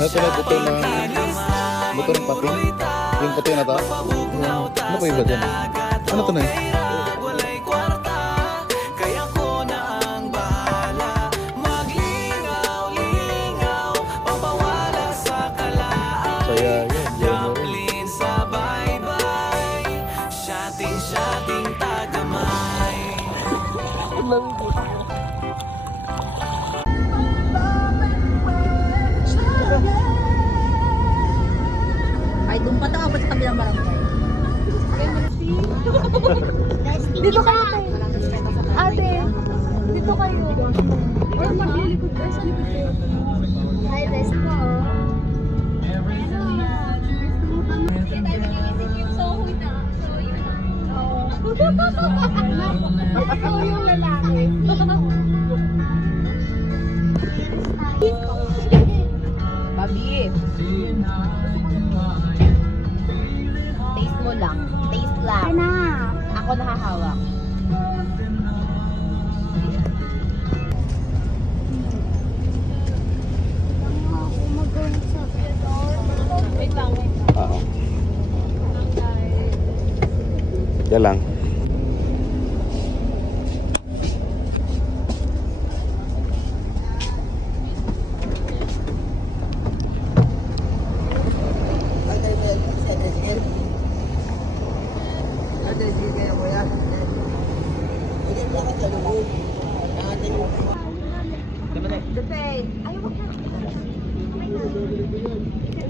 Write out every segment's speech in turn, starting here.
Ito na buto ng pating. Yung pating na to. Ano pa iba dyan? Ano to na eh? Saya yan. Ay, doon pa tayo sa kabilang barangay. Dito kayo tayo. Ate, dito kayo. Or maglilikod tayo sa likod kayo. Hi, rest po. So, yung lalaki. Babi. Taste mo lang. Taste lang. Ako nakahawak. Wait lang. Oo. Yan lang.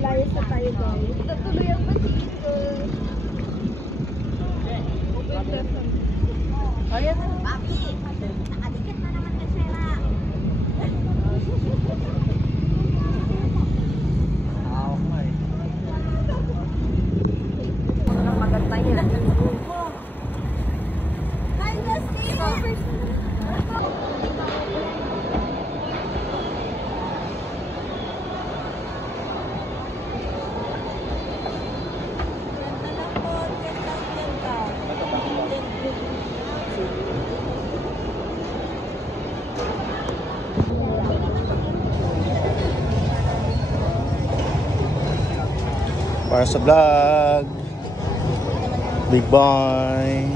Layas na tayo guys. Tuloy ang pasito. Ayan. Papi! Nakadikit na naman kasi na. Maganda yan. Hi, Dusty! Para sa vlog. Big boy.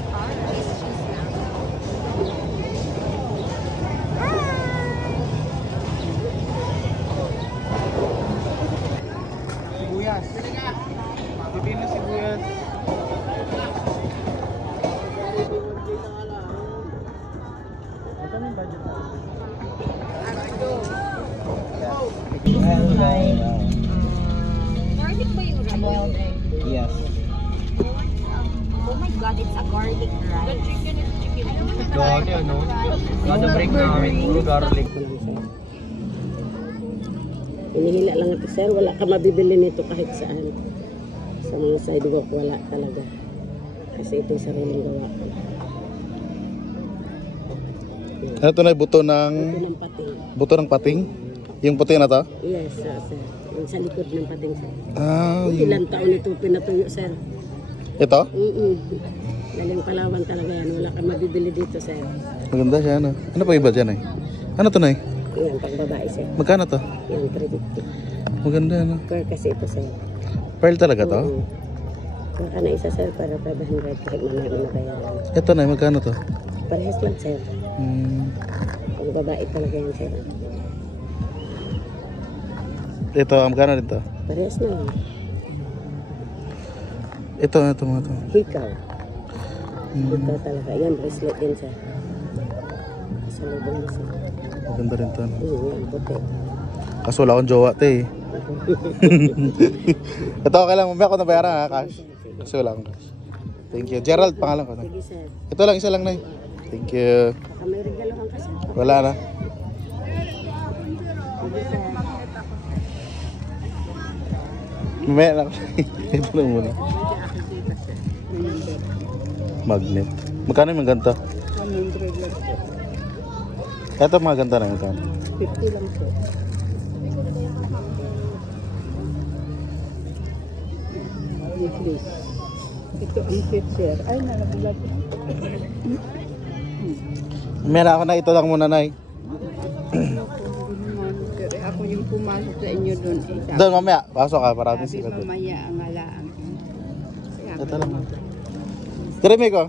Sibuyas. Bibili na sibuyas. Ito yung budget natin. Garlic ba yung rice? Boiled egg. Yes. Oh my god, it's a garlic rice. The chicken is chicken. Dami ano? Kada break namin, puro garlic. Hinihila lang ito, sir. Wala ka mabibili nito kahit saan. Sa mga sidewalk, wala talaga. Kasi ito yung sariling gawa ko. Ano ito na buto ng... Ito ng pating. Buto ng pating? Yung puti na to? Yes, sir. Yung sa likod ng pating, sir. Ah, yung... Ilang taon ito pinatuyo, sir. Ito? Galing Palawan talaga yan. Wala ka mabibili dito, sir. Maganda siya, ano? Ano pa iba dyan eh? Ano to na eh? Yan, pang babae, sir. Magkano to? Yan, 350. Maganda, ano? Pearl kasi ito, sir. Pearl talaga to? Baka na isa, sir, para 500 kahit mamaya mo nabayaran. Ito na, magkano to? Parehas lang, sir. Pang babae talaga yan, sir. Ito, magkano rin to? Parehas na lang. Ito, mga to. Hikaw. Hikaw talaga. Yan, bracelet din, sir. Sa lubong na, sir. Maganda rin to, ano? Yan, puti. Kaso wala akong jowa, te. Ito, okay lang. Mamaya ko nabayaran, ha, cash. Kasi wala akong cash. Thank you. Gerald, pangalan ko na. Sige, sir. Ito lang, isa lang na. Thank you. Baka may regalo kang kasi. Wala na. Sige, sir. Mamaya lang. Ito lang muna. Magnet. Magkano yung maganda? 100 lang, sir. Ito mga ganda na magkano? 50 lang, sir. Please. Ito ang fit, sir. Ay, nalaglag. Meron ako na ito lang muna, Nay. Ako yung pumasok sa inyo doon eh. Doon mamaya, pasok ka, marami Sabi sila doon. mamaya ang alaan. Ito lang. Jeremy ko.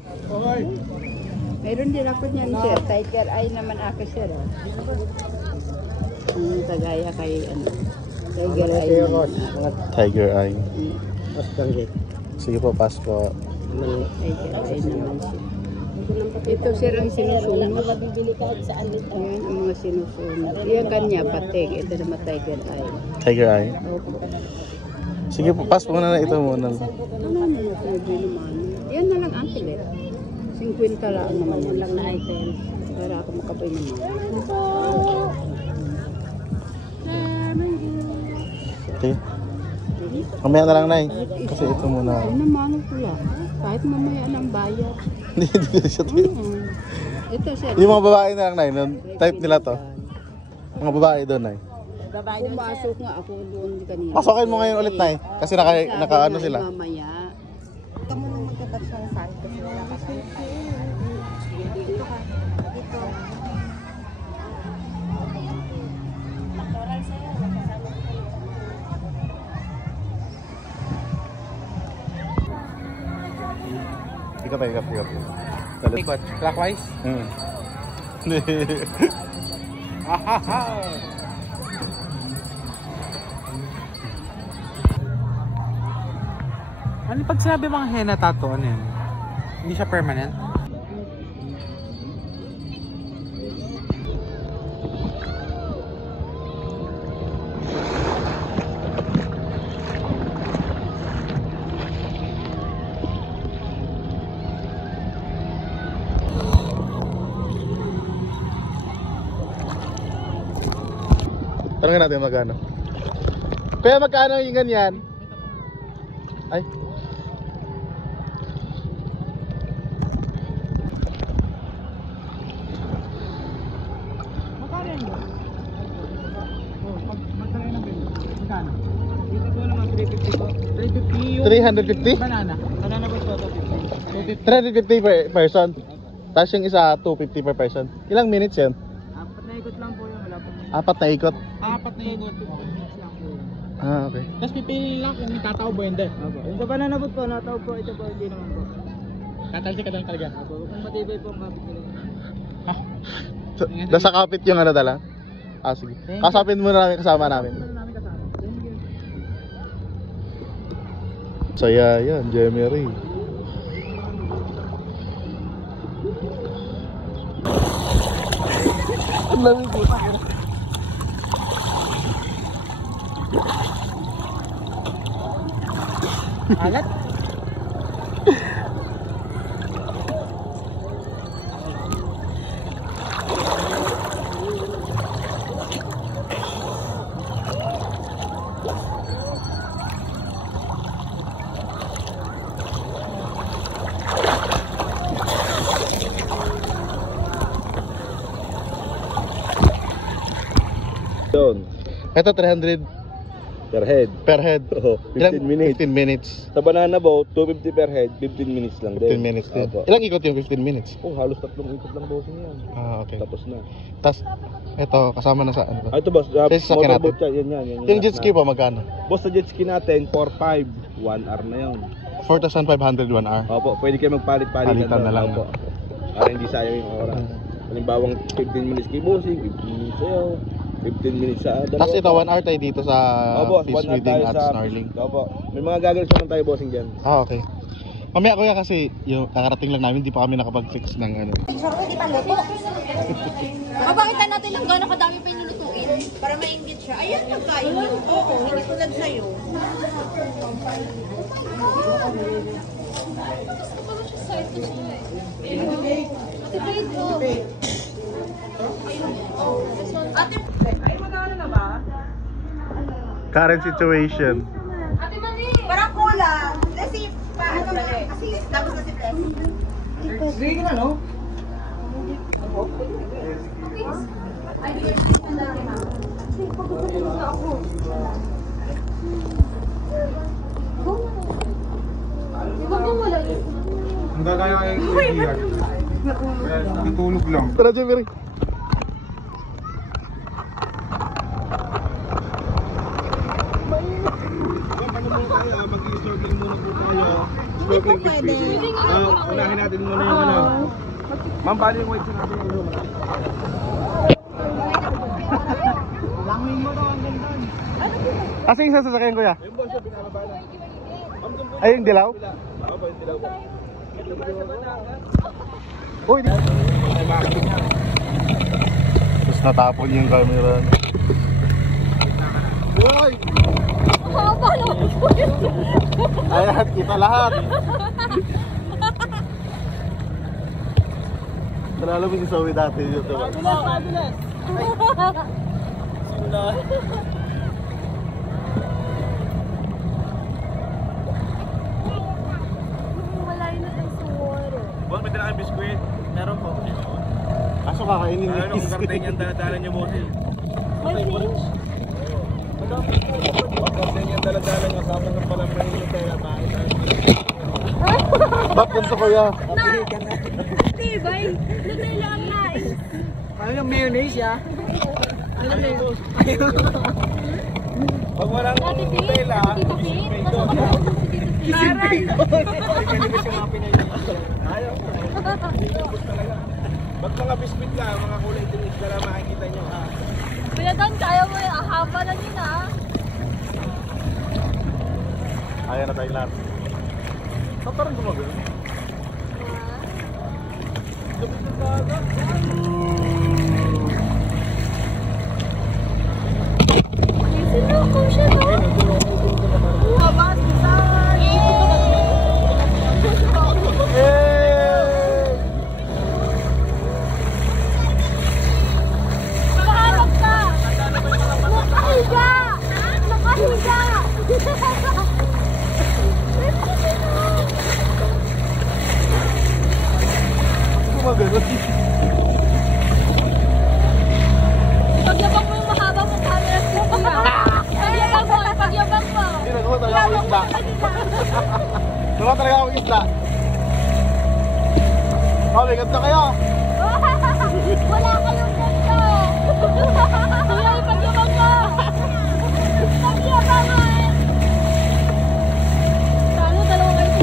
Meron din ako niyan, sir. Tiger eye naman ako, sir. Tagaya kay ano. Tiger eye naman ako. Tiger eye. Mm. Sige po, pass po. Tiger eye naman siya. Ito, sir, ang sinusunod. Mabibili kahit saan dito. Ayan ang mga sinusunod. Yan kanya, patek. Ito naman tiger eye. Tiger eye. Opo. Sige po, pass po na ito muna. Ano naman ako nabili man? Yan na lang, uncle eh. 50 lang naman yan lang na item. Para ako makabay naman. Okay. Mamaya na lang, Nay. Kasi ito muna. Ay naman, pula. Kahit mamaya ng bayad. Hindi siya tayo. Ito, sir. Yung mga babae na lang, Nay. Type nila to. Mga babae doon, Nay. Pumasok nga ako doon kanina. Pasokin mo ngayon ulit, Nay. Kasi naka ano sila. Mamaya. Ito mo nung magkatapos ng saan kasi wala ka sa dito ka. Dito. Ikaw pa. Ikot, clockwise. Hmm. Ano pag sinabi mga henna tattoo, ano yun? Hindi siya permanent? Tanungin natin magkano. Kaya magkano yung ganyan? Ay. Magkano yun? Magkano yun? Magkano? Dito po naman 350 po. 350 yung 350? banana. Banana po 250. 350 per person. Tapos yung isa 250 per person. Ilang minutes yan? Apat na ikot lang po yung wala po. 4 na ikot. Apat na ikot. 2 minutes lang po. Ah, okay. Tapos pipili lang kung may tataw ba hindi. Opo. Yung sa banana po, nataw po. Ito po, hindi naman po. Tatalsi ka lang talaga. Opo. Kung matibay po ang kapit ko lang. Nasa kapit yung ano dala? Ah, sige. Kasapin muna namin kasama namin. Namin kasama. So yeah, yan, Jeremy Ray. Ang lamig po. Alat? Yun, Ito 300 per head. per head. Oo, 15 minutes. 15 minutes. Sa banana boat, 250 per head, 15 minutes lang 15 din. minutes din. Opo. Ilang ikot yung 15 minutes? Oh, halos 3 ikot lang bossing yan. Ah, okay. Tapos na. Tapos, ito, kasama na sa ano. Ah, ito boss, Sa sasakyan motorboat natin. yan, yan. Yung jet ski po, magkano? Boss, sa jet ski natin, 4.5, 1 hour na yun. 4,500 1 hour. Opo, pwede kayo magpalit-palitan. Palitan na lang. Opo. Para hindi sayang yung oras. Halimbawang 15 minutes kay bossing, 15 minutes sa'yo, 15 minutes sa dalawa. Tapos ito, 1 hour tayo dito sa Opo, fish 1 hour feeding tayo at sa snarling. Opo, may mga gagawin naman tayo bossing dyan. Ah, okay. Mamaya kuya kasi yung kakarating lang namin, hindi pa kami nakapag-fix ng ano. Hindi pa luto. Mabangitan natin lang gano'ng kadami pa yung lulutuin para maingit siya. Ayan, nagkain yun. Oo, hindi tulad sa'yo. Ate, Current situation. parang kulang. Kasi, paano na, kasi tapos na si Bless. Ang gagaya kayo yung iiyak. Natulog lang. Tara, Jeremy. kuya, mag-i-snorkeling muna po tayo. Snorkeling pwede. Unahin natin muna yung ano. Ma'am, bali yung weight natin yung room. Langwing mo daw ang ganda. Asa yung sasakyan kuya? Yung boss, yung pinababa na. Ma'am, doon po. Ay, yung dilaw? Ako po, yung dilaw po. Uy, di. Tapos natapon yung camera. Uy! Ayan, kita lahat. Nalala mo si Zoe dati dito ba? Wala yun na sa water. Boss, may dala kayong biskuit. Meron po. Aso kakainin Ano, ni kung karteng yan, dala-dala niyo, boss. May fish? Karteng yan, dala-dala niyo. Kapag ng palamay niyo tayo, bakit tayo? Ba't punto kuya? Tibay. Nutella ang nais. Ano yung mayonnaise ya? Ano na yun? Pag walang Ate Pete? Nutella, Tito Pete? Aral! Pag mga biskuit lang, mga kulay tinis na lang makikita niyo, ha? Kuya Don, kaya mo yun. Haba na yun ah. Ayan na tayo lahat. Parang gumagano. Sinoko siya no? Mabas, Nakaharap ka! Nakahiga! Nakahiga! Gumagano. Pagyabang mo yung mahaba mong camera ko. Pagyabang mo, pagyabang mo. Hindi, nagawa talaga ako isda. Nagawa talaga ako isda. Mami, ganda kayo. Wala kayong ganito. Kuya, pagyabang mo. Pagyabang mo. Talo, dalawa kayo sa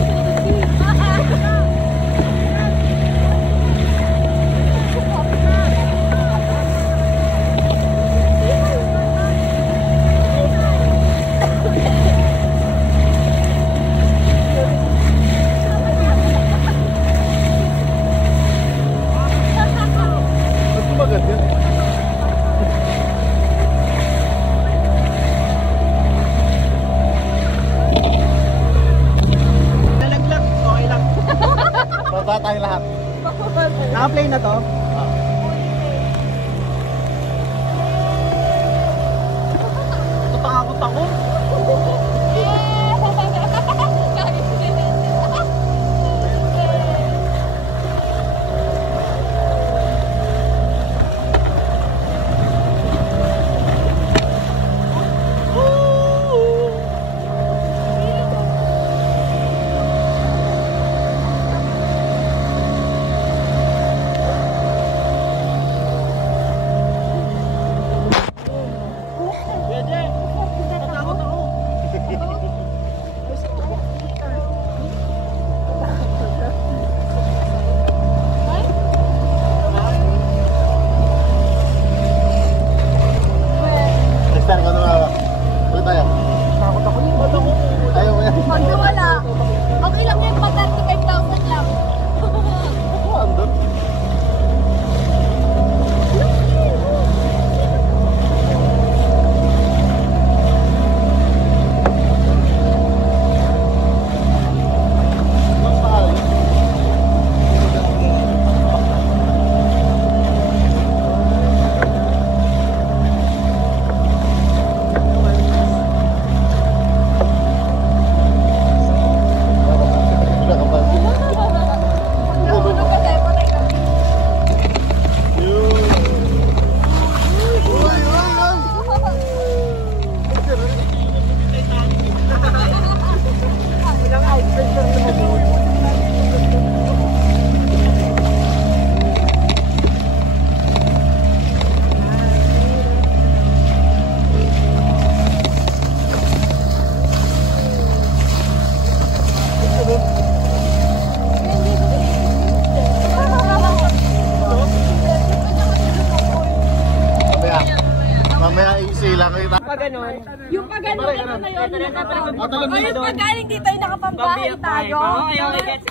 ganon. Yung pag ano na yun, Yung pag galing dito ay nakapambahay tayo. Okay, gets.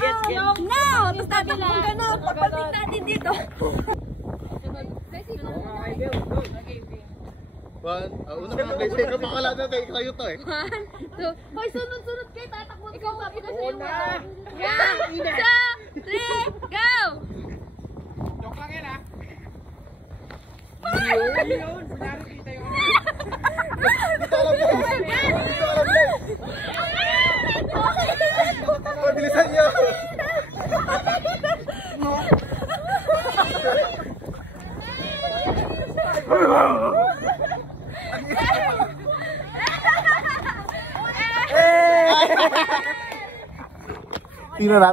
No! Tapos tatakbong ganon, pagpating natin dito. Una ka place. Ikaw makala na kayo to eh. Hoy, sunod-sunod kayo, tatakbo. Ikaw sabi kasi yung mga. 1, 2, 3, go! Joke lang yan, ha? Bilisan niyo.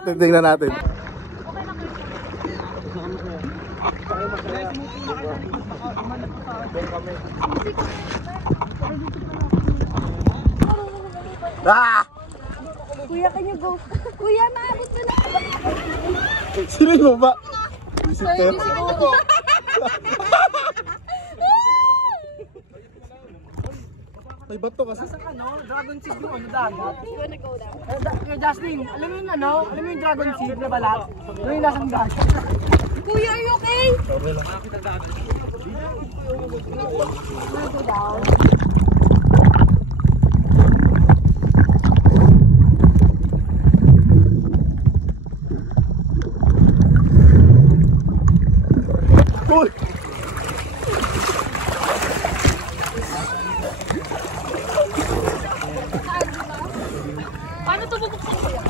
Tingnan natin. Ah! Kuya, can you go? Kuya, maabot na lang. Sino yung baba? Visitor. May bato kasi. Dragon seed yung ano dagat. Kaya Jasmine, alam mo yung ano? Alam mo yung dragon seed na balat? Yung lasang dagat. Kuya, are you okay? Uy! Paano ito bubuksan kuya?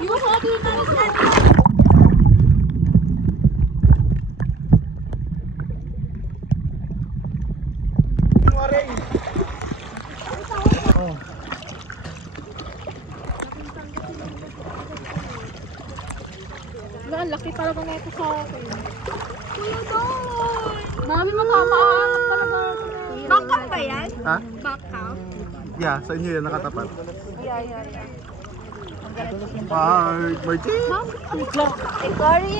Yung sabi na ang laki talaga na ito sa akin. Kuya doon! Mami, makakaangat talaga. Backup ba yan? Ha? Backup? Yeah, sa inyo yan nakatapat. Yeah. Martin! Sorry.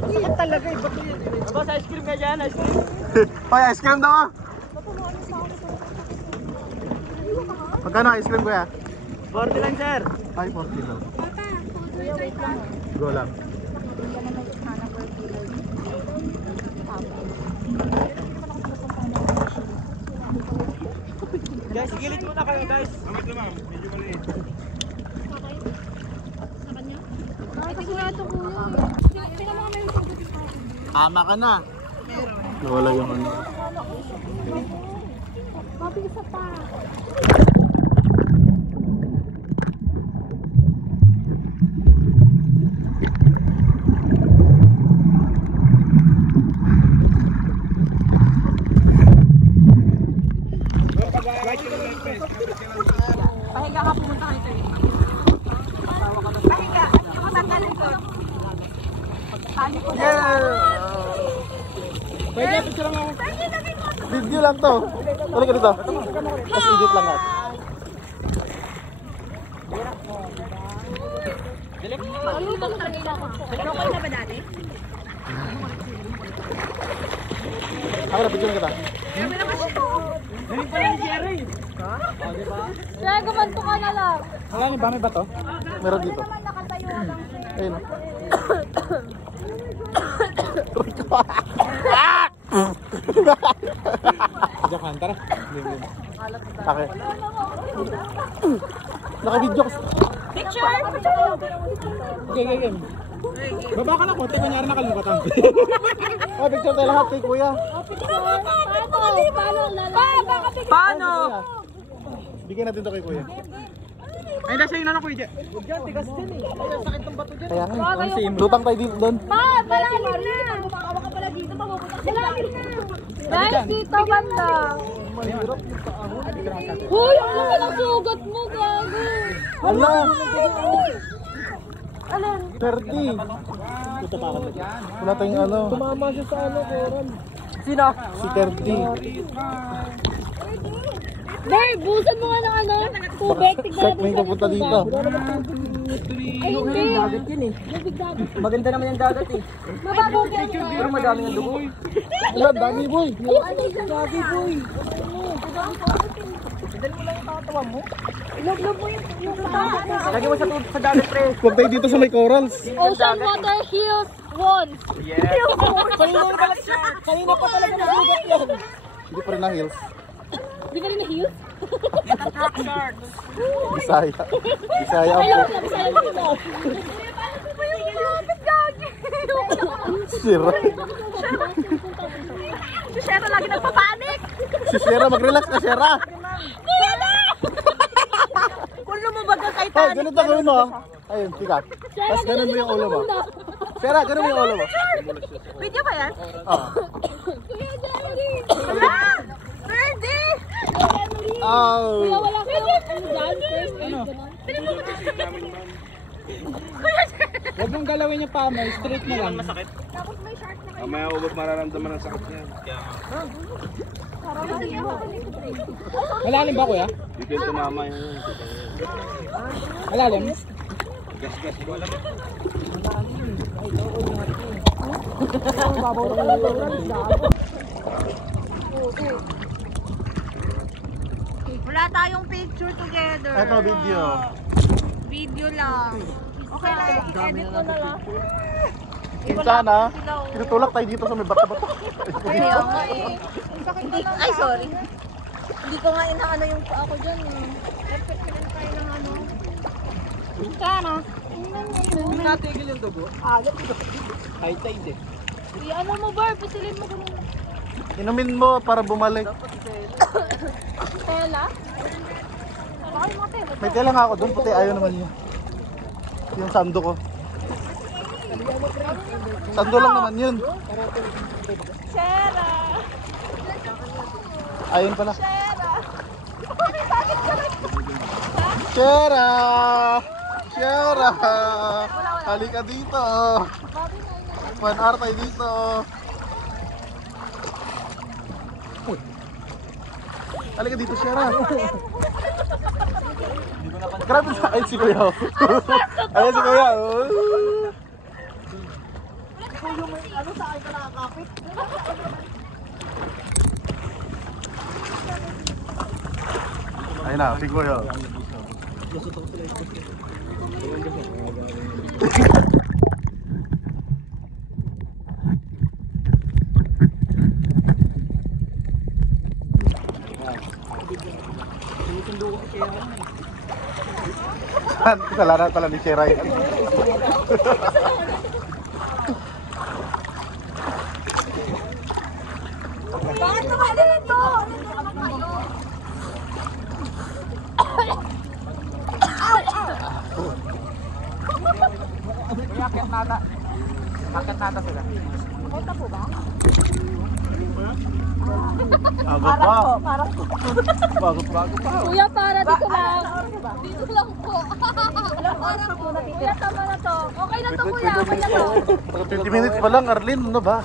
Masakit talaga iba ko yun. Boss, ice cream ka dyan, ice cream. Hoy, ice cream daw ah! Magkano ice cream kuya? 40 lang, sir. Ay, 40 daw. Go lang. Guys, gilid muna kayo, guys. Amat na ma'am, medyo maliit. Kasi nga ito kuya. Tingnan mo kami yung tubig. Ama ka na. Wala yung ano. Papi, isa pa. Pahiga ka, pumunta ka ito eh. Pahiga, yung matanggalin ko. Tali ko. Pwede, picture lang ako. Video lang to. Halika dito. Tapos edit lang natin. Malutong talaga ako. Nag-okay na ba dati? Ako na, video kita. Galing pala ni Jerry. Kaya gumanto ka na lang. Wala niyo ba? May bato? Meron dito. Naman nakatayo lang siya. Ayun. Jakan, tara. Okay. Naka-video kasi. Picture! Okay. Baba ka na konti, kunyari nakalimutan. Oh, picture tayo lahat kay kuya. Paano? Bigyan natin to kay kuya. Ay, nasa yun na kuya. Diyan, tigas din eh. Ay, ang sakit ng bato dyan. Kaya nga. Lutang tayo dito doon. Pa, malalim na. Bumakawa ka pala dito, mapupunta ka malalim na. Guys, dito banda. Huy, ano ka lang sugat mo, gago. Ala! Alin? 30. Wala tayong ano. Tumama siya sa ano, Koran. Sino? Si 30. Babe, busan mo nga ng ano, tubig. Tignan Check mo yung papunta dito. Ay, hindi. Dagat yun eh. Dagat. Maganda naman yung dagat eh. Mababaw ka yun. Pero madami ng dugo. Wala, dami boy. Grabe boy. Dali mo lang yung tatawa mo. Ilog-log mo yung mata. Lagi mo sa dagat pre. Huwag tayo dito sa may corals. Ocean water heals wounds. Kanina pa talaga nagugat yan. Hindi pa rin na hills. Di ka rin na-heals? Bisaya. Bisaya ang po. Bisaya mo. Sira. Si Shera lagi nagpapanik. Si Sierra, mag-relax ka Sierra. Kuya na! Kung lumabaga kay Ay, ganun na gawin mo. Ayun, tika. Tapos ganun mo yung ulo mo. Sierra, ganun mo yung ulo mo. Video ba yan? Ah. Kuya Jerry! Wala! Ready! Oh. Wala ka ano dyan? First aid Ano? ganon? Huwag mong galawin yung paa mo, straight na lang. Tapos may shark na kayo. Mamaya huwag mararamdaman ang sakit niyan. Malalim ba kuya? Dito yung tumama yun. Malalim? Gas-gas ko alam. Wala tayong picture together. Ito, video. Video lang. Okay lang, edit ko na lang. Sana, tinutulak tayo dito sa may bata-bata. Kaya nga eh. Ay, sorry. Hindi ko nga inaano yung paa ko dyan eh. Perfect ka rin tayo ng ano. Sana. Hindi natigil yung dugo. High tide eh. Ano mo, Bar? Pasilin mo ganun. Inumin mo para bumalik. Tela? Baka yung mga tela. May tela nga ako doon, puti ayaw naman yun. Yung sando ko. Sando lang naman yun. Shera! Ayun pala. Shera! Bakit ka rin? Sierra! Sierra! Halika dito. Pan-ar tayo dito. Halika dito, Sierra. Grabe sa ay si Kuya. Ayun si Kuya. Ano sa akin ka nakakapit? Ayun na, si Kuya. Kasalanan pala ni Sierra yan. Bakit naman dito? Akit nata. Akit nata sila. Punta po ba? Agad pa. Parang po. Bago pa. Kuya, para dito lang. Dito lang po. Parang po. Kuya, tama na to. Okay na to, kuya. Okay na to. 20 minutes pa lang, Arlene. Ano ba?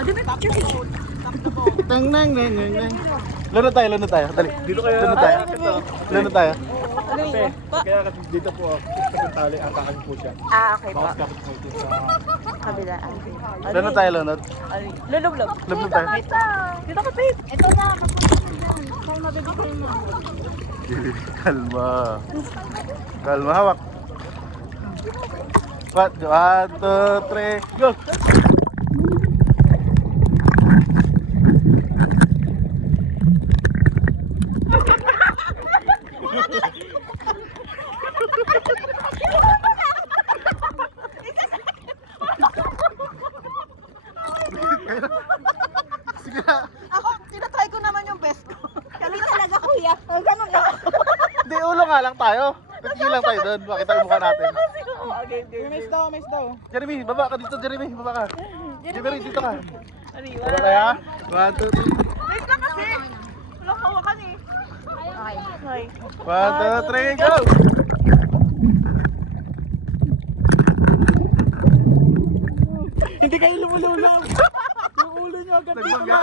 Adi, may picture. Nang. Lano tayo. Dali. Dito kayo. Lano tayo. Kaya kasi dito po, sa tali, atakan po siya. Okay po. Bakit po ito sa... Kabilaan. Lano tayo. Lulog-log. Lublob tayo. Dito ka, babe. Ito na. Kung mabibigay mo. Kalma. Kalma, hawak. 1, 2, 3, go! Sige na. Ako, tinatry ko naman yung best ko. Kami talaga, kuya. Ganun lang. Hindi, ulo nga lang tayo. Tingin lang tayo doon. Makita yung mukha natin. May daw. Jeremy, baba ka dito, Jeremy. Baba ka. Jeremy, dito ka. Baba tayo. 1, 2, 3. Wait lang kasi. Walang hawakan eh. Okay. 1, 2, 3, go! Hindi kayo lumululaw. Yung ulo nyo agad dito. Nagbangga.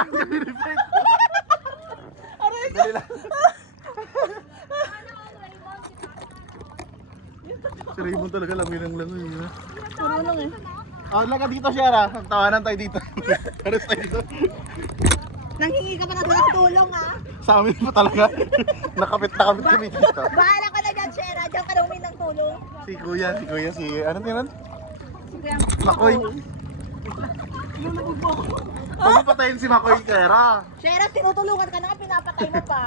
Dali lang. Si Raymond talaga langoy ng langoy. Ha? Marunong eh. Ah, laga dito siya ra. Tawanan tayo dito. Pares tayo dito. Nanghingi ka pa na ng tulong ha. Sa amin po talaga. nakapit kami dito. Bahala ka na dyan, Shera. Diyan ka na humingi ng tulong. Si kuya, ano yun? Si Kuya Makoy. Huwag mo patayin si Makoy Kera. Shera, tinutulungan ka na, pinapatay mo pa.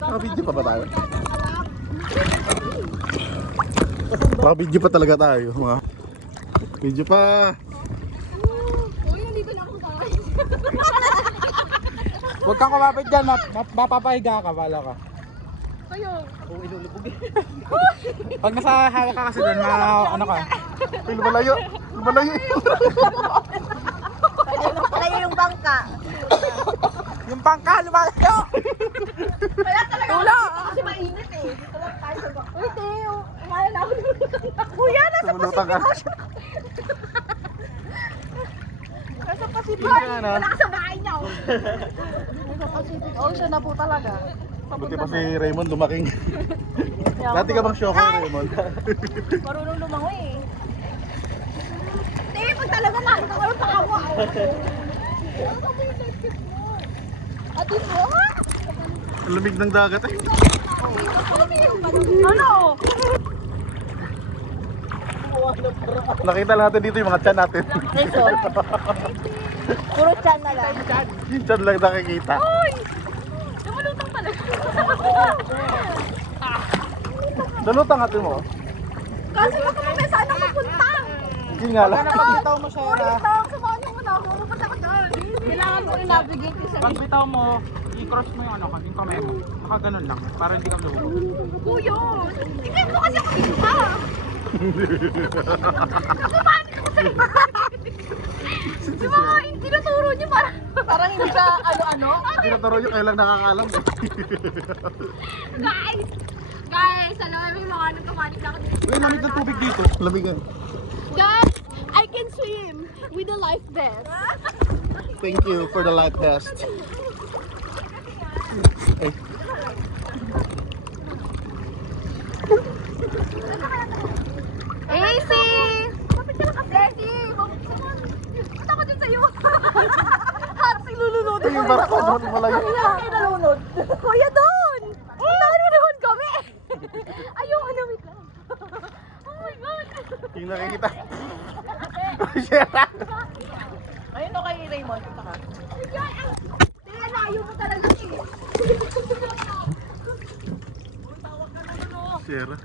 Naka-video pa ba tayo? Naka-video pa talaga tayo. Mga video pa. Huwag kang kumapit dyan, mapapahiga ka, bala ka. Pag nasa hawak ka kasi doon, ano ka? Ay, lumalayo. Lumalayo. Palayo yung bangka. Yung pangka, lumalayo! Wala talaga. Tulong! Kasi mainit eh. Dito lang tayo sa bangka. Uy, Teo. Umala na ako. Kuya, nasa Tumulutan ka. Pacific Ocean. Nasa Pacific Hindi ka Ocean. na. Wala ka sa bahay niya. Nasa Pacific Ocean na po talaga. Buti pa si Raymond dumaking. Dati ka bang shocker, Raymond? Marunong lumangoy eh. Teo, pag talaga nakita ko yung pakawa. Ate mo? Ang lamig ng dagat eh. Ano? Nakita lang natin dito yung mga tiyan natin. Eso. Puro chan na lang. Yung tiyan lang nakikita. Uy! Lumalutang talaga. Dalutang natin mo. Kasi baka mamaya saan ako punta? Yun nga lang. Pag bitaw mo siya, Uy, tawag sa mga nyo na ako. Pupunta ko doon. Kailangan mo i-navigate yung pag sarili. bitaw mo, i-cross mo yung ano, yung kamay mo. Baka ganun lang, para hindi ka lubog. Kuya, tingnan mo kasi ako dito ha. Di ba, tinuturo niyo parang hindi ka ano-ano? Tinaturo nyo kailang nakakalam. Guys, alam mo yung mga nagkamanik lang. Uy, lamig ng tubig dito. Lamig nga. Guys, I can swim with a life vest. Thank you for the life vest. Ay. AC! Kapit ka lang kasi. AC! Punta ko din sa'yo. Happy lulunod. Ay, yung barko doon malayo. Kuya, nalunod. Kuya, doon! Puntahan mo naman kami. Ayaw, wait lang. Oh my God. Yung nakikita. Shera. Ayun o kay Raymond. Punta ka. Tingnan na, ayaw mo talaga eh. Shera.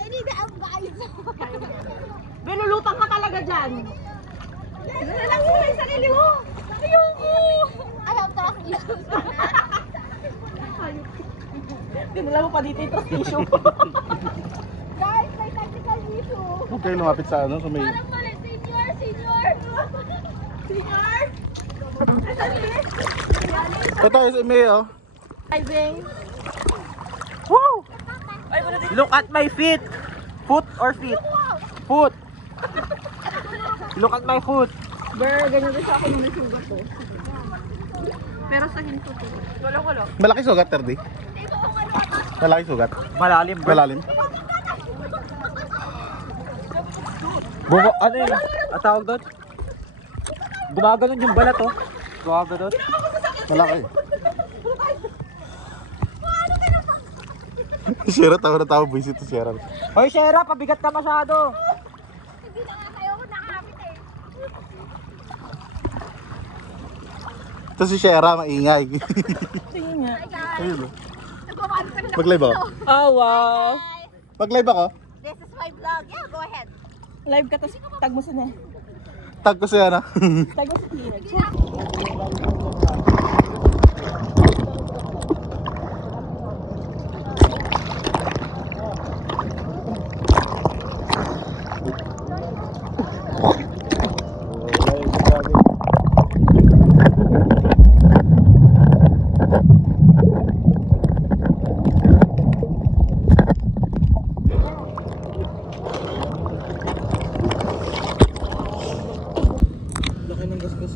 I need advice. Binulutang ka talaga dyan. Gano'n lang mo yung sarili mo. Ayoko. I have trust issues. Dinala mo pa dito yung trust issue. Guys, may technical issue. Huwag kayo lumapit sa ano, sa may... Parang mali. Senior. Senior? Ito, SMA oh. Driving. Woo! Look at my feet! Foot or feet? Foot! Look at my foot! Brr, ganyan din sa akin yung may sugat to. Pero sa hinto to. Wala. Malaki sugat, Terdy. Malaki sugat. Malalim, bro. Malalim. Bumo, ano yun? Ang tawag doon? Gumaganon yung balat, oh. Gumaganon. Malaki. Shera, tawa na tawa. Visit to Shera. Hoy, Shera, pabigat ka masyado. Hindi na nga kayo ako nakakapit eh. Ito si Shera, maingay. Tingin nga. Ayun oh. Nagpapalo ka na. Mag-live ako? Oh, wow. Mag-live ako? This is my vlog. Yeah, go ahead. Live ka, tapos tag mo sa na. Tag ko siya na. Tag mo sa Kleenex. Laki ng gasgas.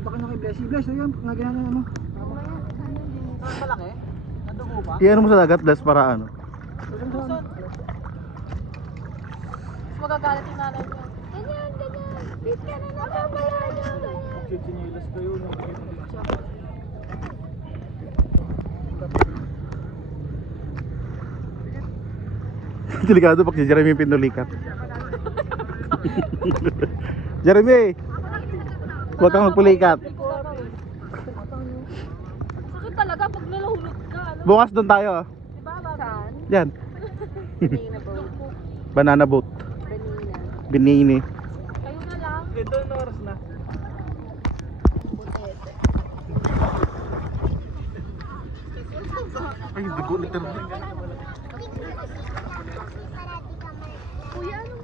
Baka na kay Blessy. Bless, ayun, nga ginagawa mo. Iyan mo sa dagat, das para ano. Magagalit yung nanay niya. Ganyan, ganyan. Please ka na nakabala niya. Chichinilas kayo. Delikado pag si Jeremy yung pinulikat. Jeremy! Huwag kang magpulikat. Sakit talaga pag nalahulog ka. Ano? Bukas doon tayo. Diba? Saan? Yan. Banana boat. Banana boat. Binini. Kayo na lang. Ito na oras na. Ay, dugo liter. Kuya, ano?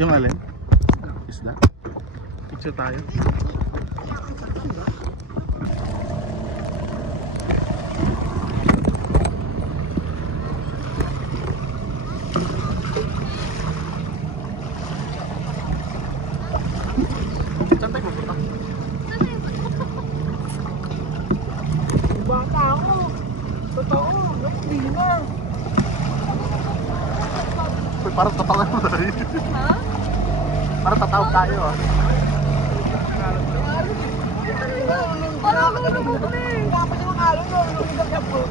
Yung alin? Isda? Picture tayo. Saan tayo pupunta? Bata ako. Totoo. Hindi na. Uy, parang tatawag mo tayo. Ha? Parang tatawag tayo ah. Parang nalulog mo kami. Dapat yung alon mo. Lumigap niya po.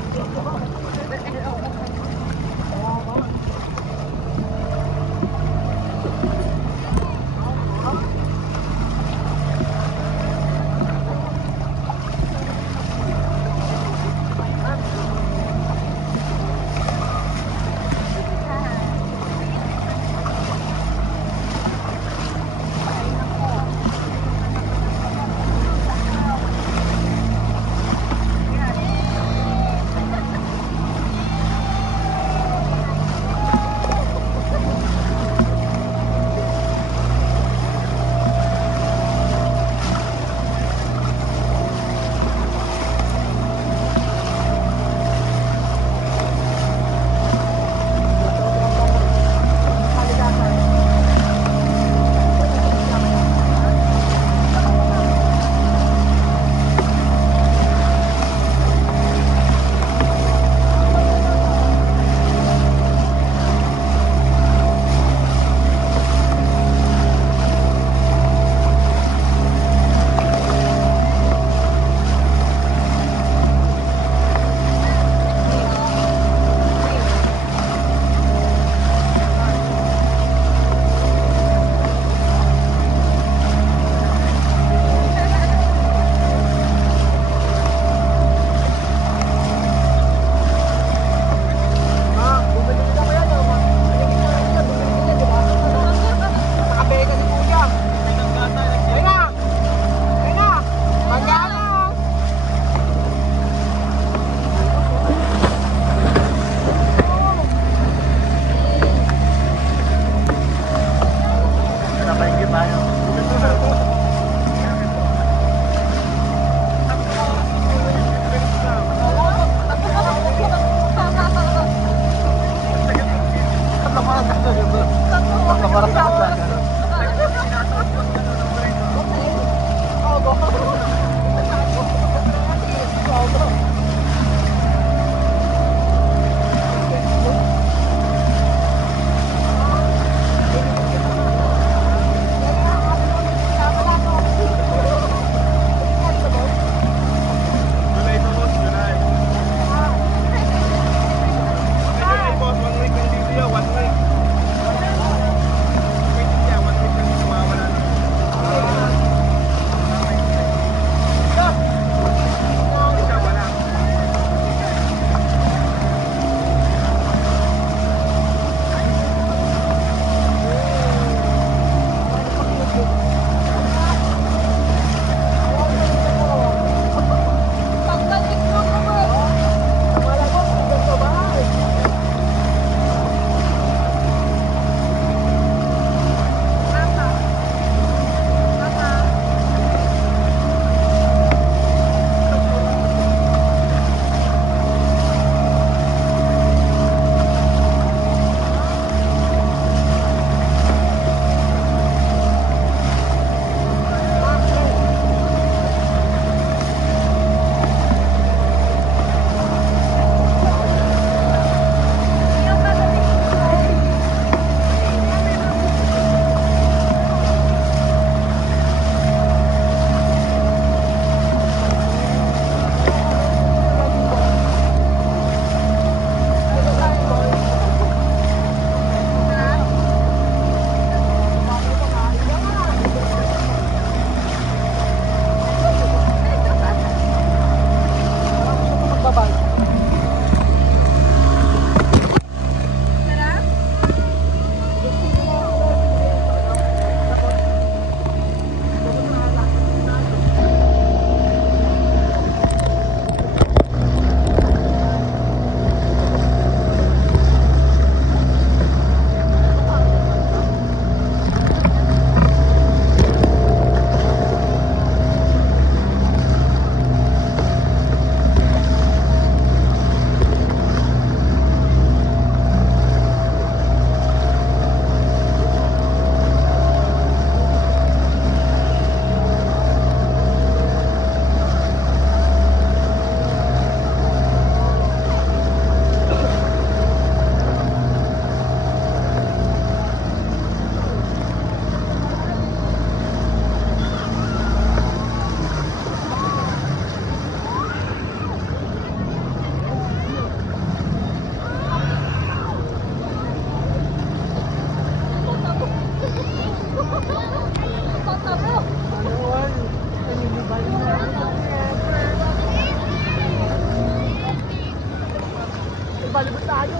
Balibot tayo.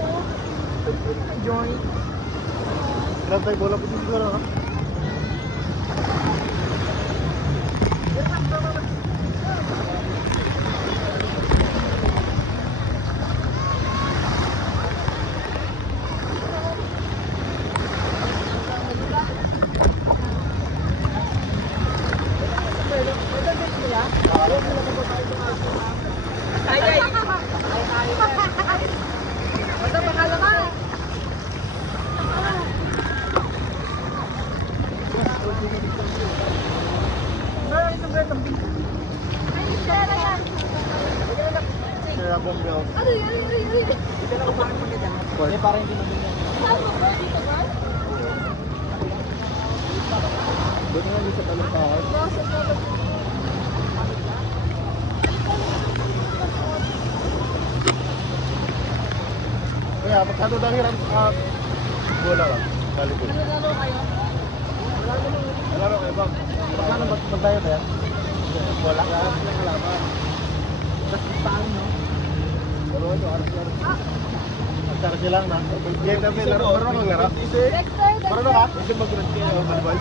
Enjoy. Ilan tayo bola po siguro, ha? Kaya bombe ako. Eh, para hindi maganyan. Doon nga yung sa talong-tahal. Kaya, pagkado daw hiram bola ka. Balik ko. Nalalo kayo? Alaro kayo ba? Pagkano magtayo tayo? Bola ka. Tapos paano, no? Pero ano, aras-aras. Aras-aras lang na. Yan na, laro kang laro. Dexter, Parang ka? Hindi mag-grad kayo, volleyball.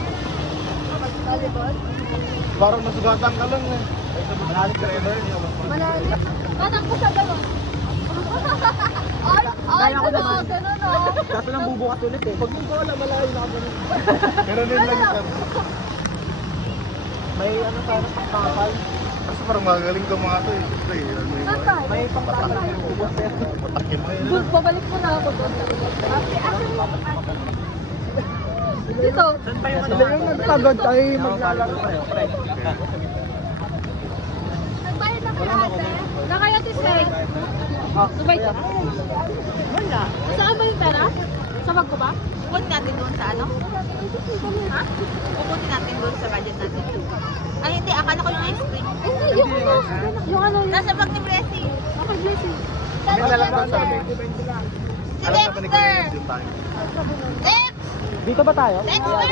volleyball? Parang nasugatan ka lang eh. Malalim ka rin. Malalim. Tatakbo sa galon. Ay, ganun, oh. Kaso lang bubukas ulit eh. Pag yung bola, malayo na ako. Pero din lang ito. May ano sana pagkakal. Kasi parang magaling ka mga ito eh. Siyempre, Tatay. May pangkakal yung bubukas eh. patakil mo yun. Doon, babalik mo na ako doon. Dito. Saan pa yung ano? Sila yung nagpagod tayo maglalaro kayo. Nagbayad na kayo ate? Na kayo tisay? Subay ka? Wala. Saan ba yung pera? Sa bag ko ba? Pupunti natin doon sa ano? Ha? Pupunti natin doon sa budget natin. Ay hindi, akala ko yung ice cream. Hindi, yung ano? Yung ano yun? Nasa bag ni Blessy. Okay, blessing. Si Dexter! Dex! Dito ba tayo? Dexter!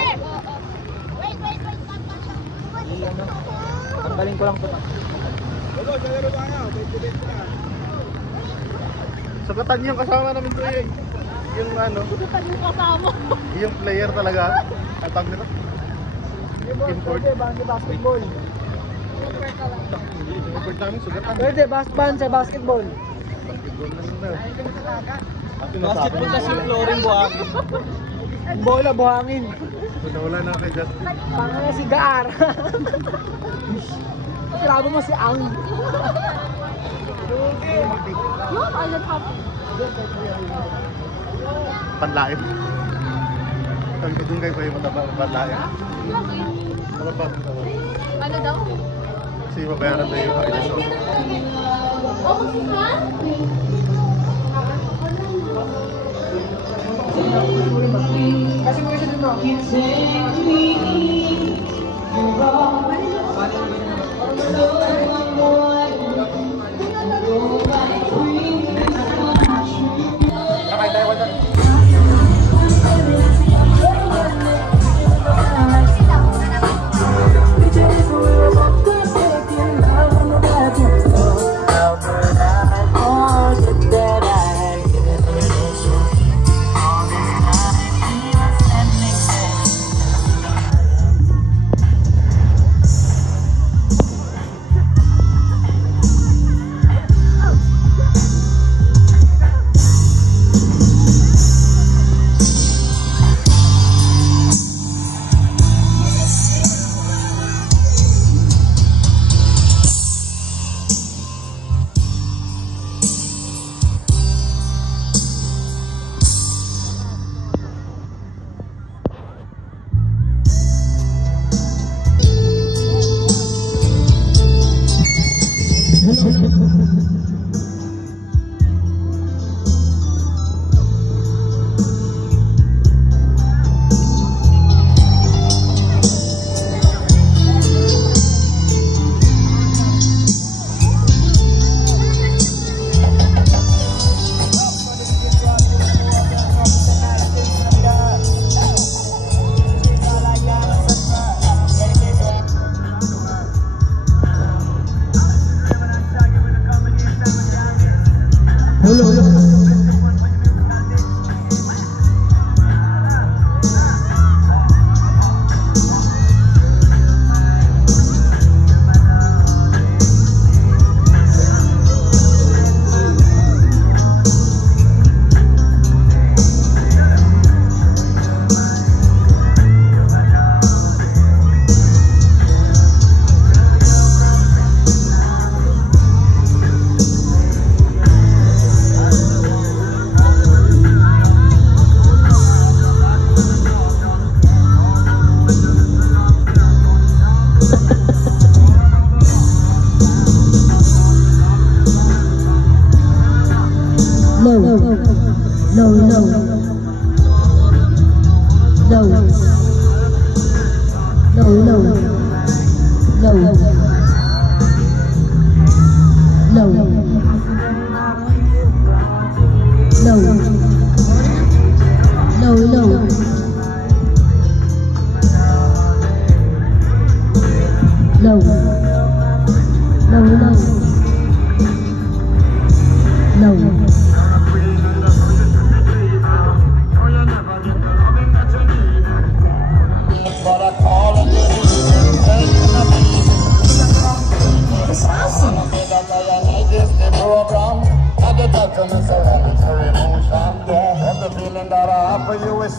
Wait. Tanggalin ko lang ito. Sugatan yung kasama namin ko yun. Yung ano, Tututan yung kasama. yung player talaga. Atang nito. Import. Pwede, basketball. Import namin, sugatan. Pwede, ban sa basketball. Basketball na yun na. Basketball kasi flooring buhangin. Bola buhangin. Wala na kay Justin. Tanga na si Gaar. Grabe mo si Ang. Yun, island hop. Panlaim. Sabi ko doon kayo pa yung mataba ng panlaim. Ano pa? Ano daw? Kasi mabayaran na yung pakidasyon. Kasi mo isa dun mo. Nakay tayo wala. Hello.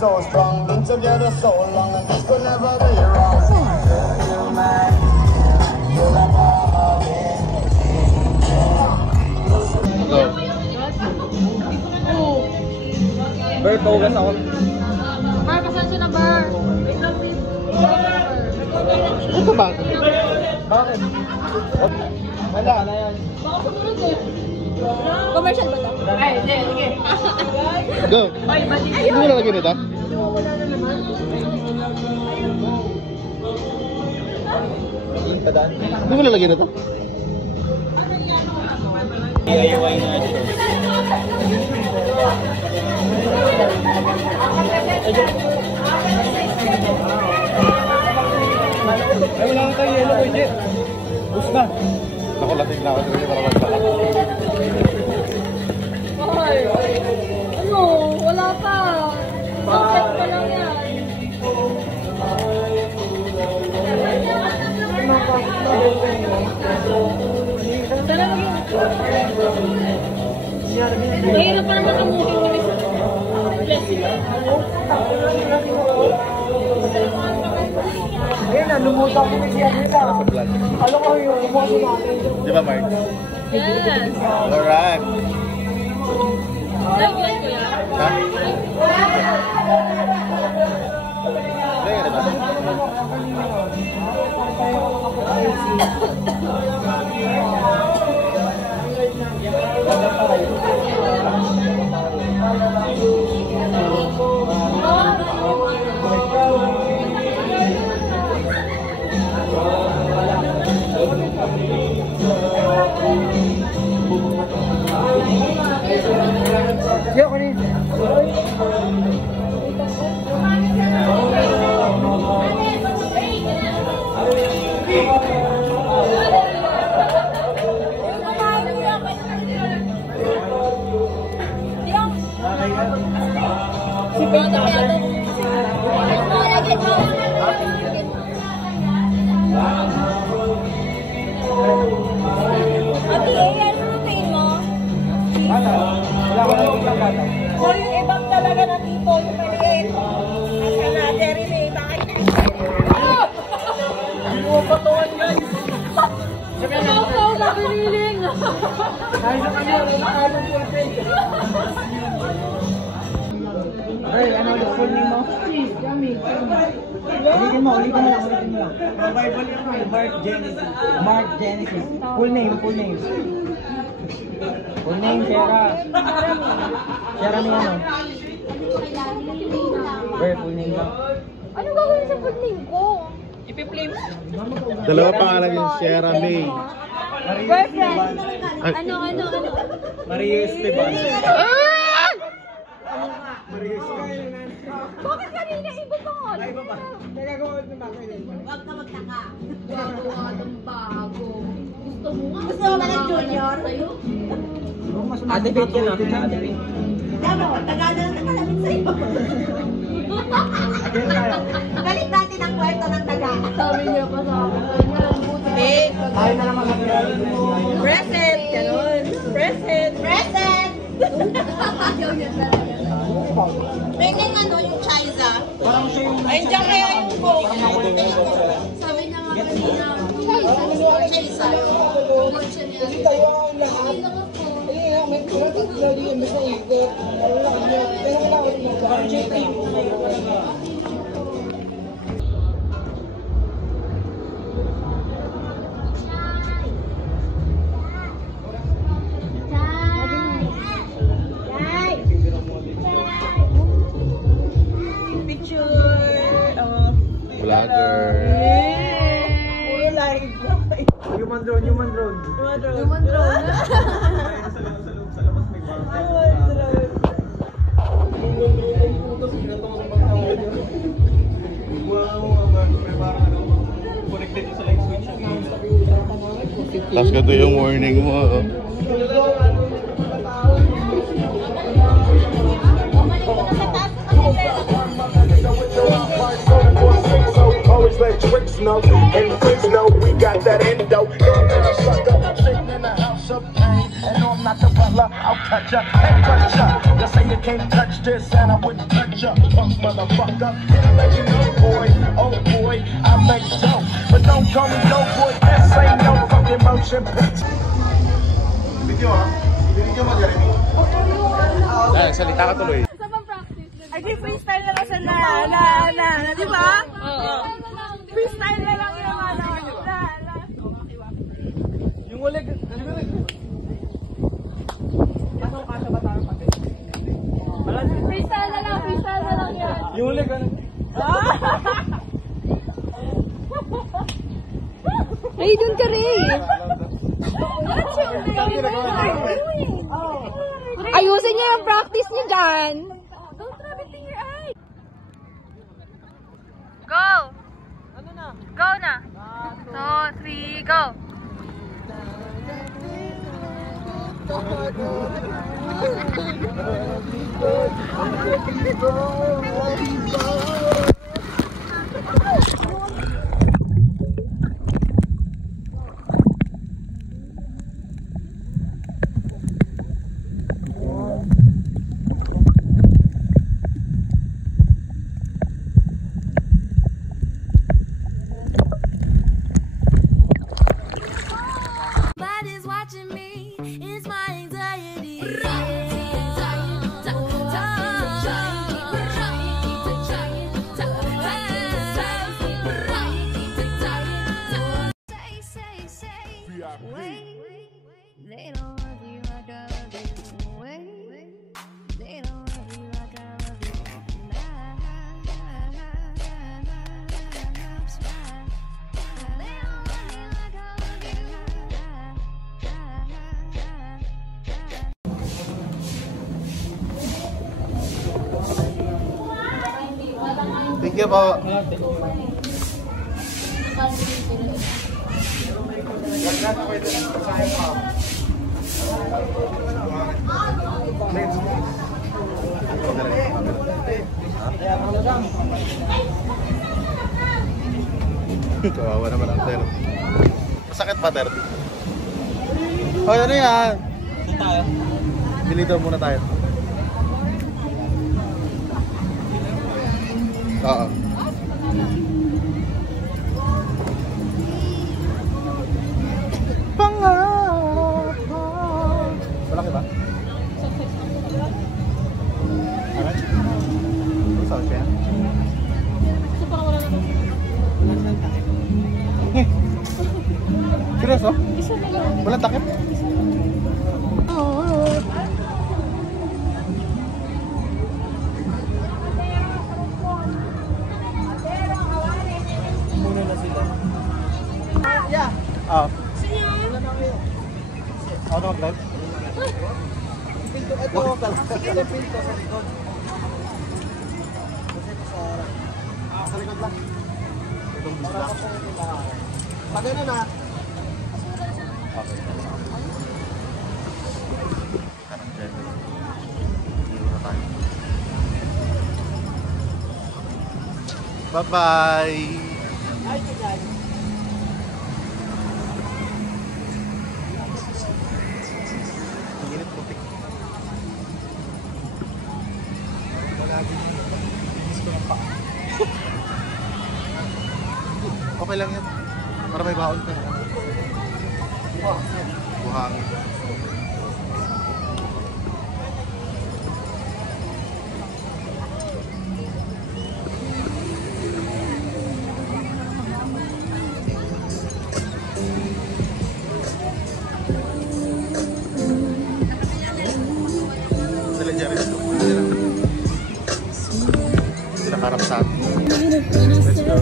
So strong, been together so long, and this could never be wrong. You're mine, you're the mama, Ber, paugas ako. Bar, pasensya na, Bar. Ito ba? Bakit? Wala na yan. Commercial ba ito? Ay, hindi, sige. Go. Hindi mo nalagyan ito? Hindi mo nalagyan ito? DIY na ito. Ay, wala na tayo yellow, boy, Jet. Bus na. Ako, lasing na ako sa para magsala. Ay, ano? Wala pa. Bakit pa lang yan? Mahirap pa naman ang movie kami sa Ayun na, lumuta ko siya nila. Alam ko yung lumuta natin. Di ba, Mark? Yes. Alright. Like yan, kuya? Ha? Lagyan ito. Si Bata kaya ito. Ate, yan yung routine mo? Wala ko lang yung bata. Or yung ibang talaga na tipo, yung maliit. Nasa na, Jeremy, bakit? Hindi mo patuan, guys. Ikaw, nakililing. Ay, sa kanya, nakakalang full page. Ay, ano yung full name mo? Ulitin mo lang. Bible yun mo, Mark Genesis. Mark Genesis. Full name. Full name, Sarah. Sarah ni ano? Very full name lang. Ano gagawin sa food name ko? Ipi-play mo? Dalawa pangalan yung Sierra May. Boyfriend. Ano? Maria Esteban. Bakit kanina iba pa nga? Iba ba? Nagagawa ng bakit? Huwag ka magtaka. Gagawa ng bago. Gusto mo ba ng junior? Ate Pete ka na. Ate Pete. Tama, tagada na nakalamit sa'yo. Galit natin ang kwento ng taga. Sabi niya pa sa akin. Ayaw na naman kami. Present! Ganon. Present! Ayaw niya talaga. Tingnan ano yung Chaiza. Parang siya yung... Ay, diyan kaya yung book. Sabi niya nga kanina. Chaiza. Tayo ang lahat. Ay, may pinatik na din yung sa ikot. Pero wala ko na. Parang siya yung... vlogger. Human drone. Tapos ganito yung morning mo. Oh. Always let tricks know, and tricks know we got that endo. And sucker, sitting in the house of pain. And no, I'm not the butler, I'll touch ya, and touch ya. You say you can't touch this, and I wouldn't touch ya, punk motherfucker. And let you know, boy, oh boy, I make dope, but don't call me dope boy. This ain't no fucking motion picture. Video mo, Jeremy. Salita ka tuloy. Ay, di freestyle na lang sa di ba? Oo. Freestyle na lang yung Yung ulit. freestyle na lang yan. Yung ulit. Ray, dun ka, Ray. Ayusin niyo yung practice niyo dyan. Go! Go na! 2, 3, go! Body's watching me, it's my anxiety. They don't love you like I love you. Wait, they don't love you like I love you. Smile. They don't love you like I love you. Thank you po. Kawawa naman ang ter. Masakit ba, ter? Oh, ano yan? Bili daw muna tayo. Oo. Malaki ba? Alright. Saan siya? Seryoso? Walang takip? Muna na sila. Ah. Ano mag-drive? Ito talaga. Ito pinto sa likod. Sa likod lang. Itong bisla. Tagay na na. Okay. Karang driver. Iyon na tayo. Bye-bye! Okay lang yan. Para may baon ka. Buhangin. Sila dyan rin. Sila karap sa atin. Let's go.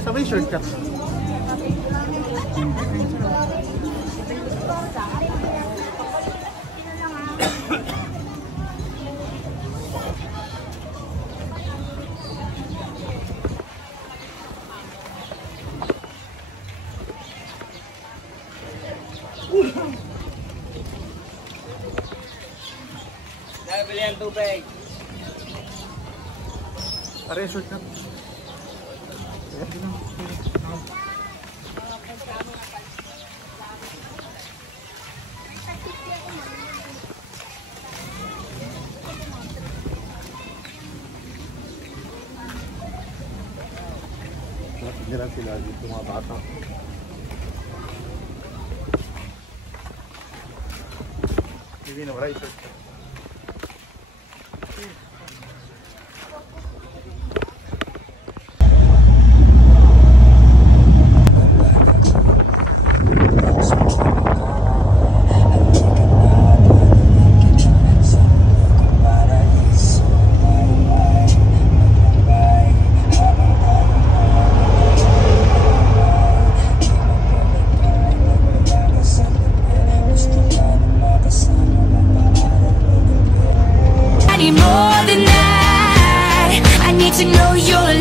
Sabay shortcut. Nabili ang tubig. Pare, shortcut. Natigyan sila dito mga bata. Hindi na right shortcut. More than that, I need to know your